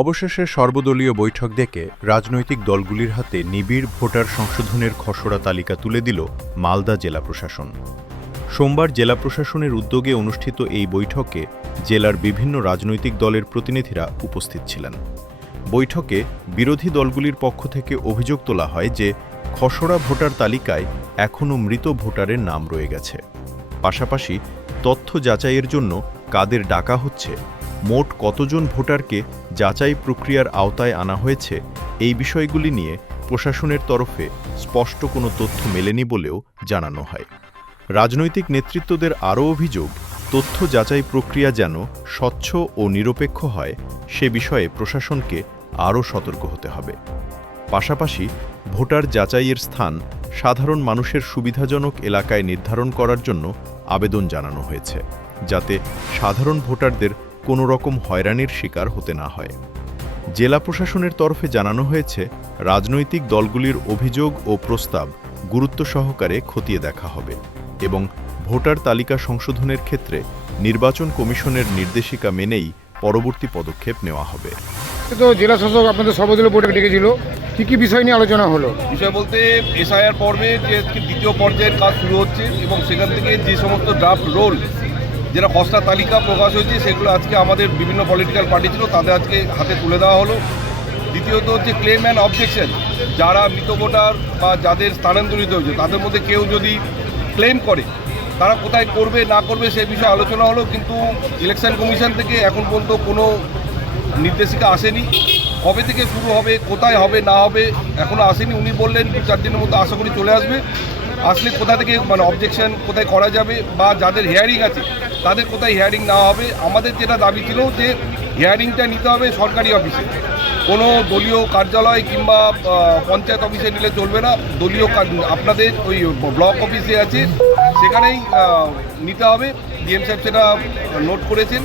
অবশেষে সর্বদলীয় বৈঠক ডেকে রাজনৈতিক দলগুলির হাতে নিবিড় ভোটার সংশোধনের খসড়া তালিকা তুলে দিল মালদা জেলা প্রশাসন। সোমবার জেলা প্রশাসনের উদ্যোগে অনুষ্ঠিত এই বৈঠকে জেলার বিভিন্ন রাজনৈতিক দলের প্রতিনিধিরা উপস্থিত ছিলেন। বৈঠকে বিরোধী দলগুলির পক্ষ থেকে অভিযোগ তোলা হয় যে খসড়া ভোটার তালিকায় এখনও মৃত ভোটারের নাম রয়ে গেছে। পাশাপাশি তথ্য যাচাইয়ের জন্য কাদের ডাকা হচ্ছে, মোট কতজন ভোটারকে যাচাই প্রক্রিয়ার আওতায় আনা হয়েছে, এই বিষয়গুলি নিয়ে প্রশাসনের তরফে স্পষ্ট কোনো তথ্য মেলেনি বলেও জানানো হয়। রাজনৈতিক নেতৃত্বদের আরও অভিযোগ, তথ্য যাচাই প্রক্রিয়া যেন স্বচ্ছ ও নিরপেক্ষ হয় সে বিষয়ে প্রশাসনকে আরও সতর্ক হতে হবে। পাশাপাশি ভোটার যাচাইয়ের স্থান সাধারণ মানুষের সুবিধাজনক এলাকায় নির্ধারণ করার জন্য আবেদন জানানো হয়েছে, যাতে সাধারণ ভোটারদের কোনো রকম হয়রানির শিকার হতে না হয়। জেলা প্রশাসনের তরফে জানানো হয়েছে, রাজনৈতিক দলগুলির অভিযোগ ও প্রস্তাব গুরুত্ব সহকারে খতিয়ে দেখা হবে এবং ভোটার তালিকা সংশোধনের ক্ষেত্রে নির্বাচন কমিশনের নির্দেশিকা মেনেই পরবর্তী পদক্ষেপ নেওয়া হবে। তো জেলা শাসক আপনাদের সর্বদলীয় বৈঠক ডেকেছিল, কি বিষয় নিয়ে আলোচনা হলো? বিষয় বলতে এসআইআর পর্বে যে দ্বিতীয় পর্যায়ের কাজ শুরু হচ্ছে এবং সেখান থেকে যে সমস্ত ড্রাফট রোল যেটা খসড়া তালিকা প্রকাশ হয়েছে সেগুলো আজকে আমাদের বিভিন্ন পলিটিক্যাল পার্টি ছিল, তাদের আজকে হাতে তুলে দেওয়া হলো। দ্বিতীয়ত হচ্ছে ক্লেম অ্যান্ড অবজেকশন, যারা মৃত ভোটার বা যাদের স্থানান্তরিত হয়েছে তাদের মধ্যে কেউ যদি ক্লেম করে তারা কোথায় করবে না করবে সে বিষয়ে আলোচনা হলো, কিন্তু ইলেকশন কমিশন থেকে এখন পর্যন্ত কোনো নির্দেশিকা আসেনি। কবে থেকে শুরু হবে, কোথায় হবে না হবে এখনও আসেনি। উনি বললেন 2-4 দিনের মধ্যে আশা করি চলে আসবে। আসলে কোথা থেকে অবজেকশন কোথায় করা যাবে বা যাদের হিয়ারিং আছে তাদের কোথায় হিয়ারিং নেওয়া হবে। আমাদের যেটা দাবি ছিল যে হিয়ারিংটা নিতে হবে সরকারি অফিসে, কোনো দলীয় কার্যালয় কিংবা পঞ্চায়েত অফিসে নিলে চলবে না। দলীয় আপনাদের ওই ব্লক অফিসে আছে সেখানেই নিতে হবে। ডিএম সাহেব সেটা নোট করেছেন।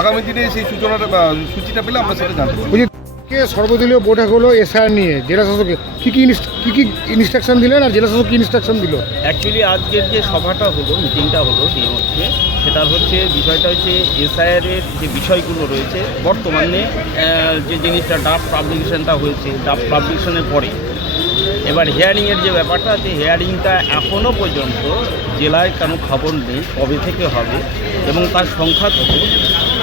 আগামী দিনে সেই সূচিটা পেলে আমরা সেটা জানতে পারি। সর্বদলীয় বৈঠক হলো এসআইআর নিয়ে, জেলা শাসককে কি ইনস্ট্রাকশন দিলেন আর জেলা শাসক কি ইনস্ট্রাকশন দিল? অ্যাকচুয়ালি আজকের যে সভাটা হলো, মিটিংটা হলো ডিএম হচ্ছে, সেটার হচ্ছে বিষয়টা হচ্ছে এসআইআরের যে বিষয়গুলো রয়েছে বর্তমানে যে জিনিসটা ড্রাফট পাবলিকেশনটা হয়েছে, ড্রাফট পাবলিকেশনের পরে এবার হিয়ারিংয়ের যে ব্যাপারটা আছে, হিয়ারিংটা এখনও পর্যন্ত জেলায় কোনো খবর নেই কবে থেকে হবে এবং তার সংখ্যা কত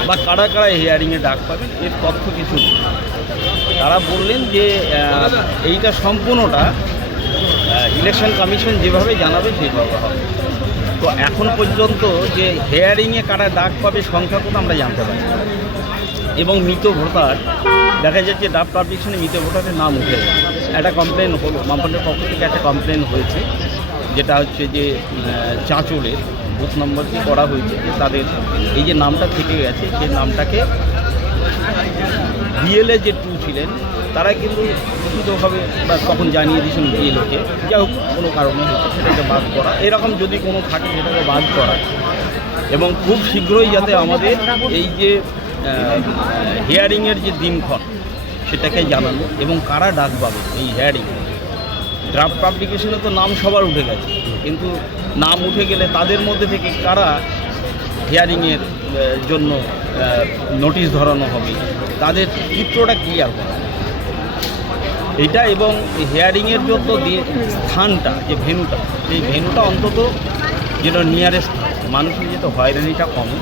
বা কারা কারা হিয়ারিংয়ে ডাক পাবেন এর তথ্য কিছু নেই। তারা বললেন যে এইটা সম্পূর্ণটা ইলেকশন কমিশন যেভাবে জানাবে সেভাবে হবে। তো এখন পর্যন্ত যে হিয়ারিংয়ে কারা ডাক পাবে সংখ্যা কত আমরা জানতে পারি। এবং মৃত ভোটার দেখা যাচ্ছে ড্রাফট পাবলিকেশনে মৃত ভোটারের নাম উঠে গেছে। একটা কমপ্লেন হলো, বামপন্থের পক্ষ থেকে একটা কমপ্লেন হয়েছে, যেটা হচ্ছে যে চাঁচলের বুথ নম্বর দিয়ে করা হয়েছে যে তাদের এই যে নামটা থেকে গেছে সেই নামটাকে বিএলএ যে 2 ছিলেন তারা কিন্তু লিখিতভাবে বা তখন জানিয়ে দিয়েছেন বিএলওকে, যা হোক কোনো কারণে হচ্ছে সেটাকে বাদ করা, এরকম যদি কোনো থাকে সেটাকে বাদ করা এবং খুব শীঘ্রই যাতে আমাদের এই যে হিয়ারিংয়ের যে দিনক্ষণ সেটাকে জানানো এবং কারা ডাক পাবে এই হিয়ারিং। ড্রাফট পাবলিকেশনে তো নাম সবার উঠে গেছে, কিন্তু নাম উঠে গেলে তাদের মধ্যে থেকে কারা হিয়ারিংয়ের জন্য নোটিশ ধরানো হবে তাদের চিত্রটা ক্লিয়ার করা এইটা, এবং হিয়ারিংয়ের জন্য স্থানটা যে ভেন্যুটা সেই ভেন্যুটা অন্তত যেটা নিয়ারেস্ট মানুষের যেটা হয়রানিটা কমে।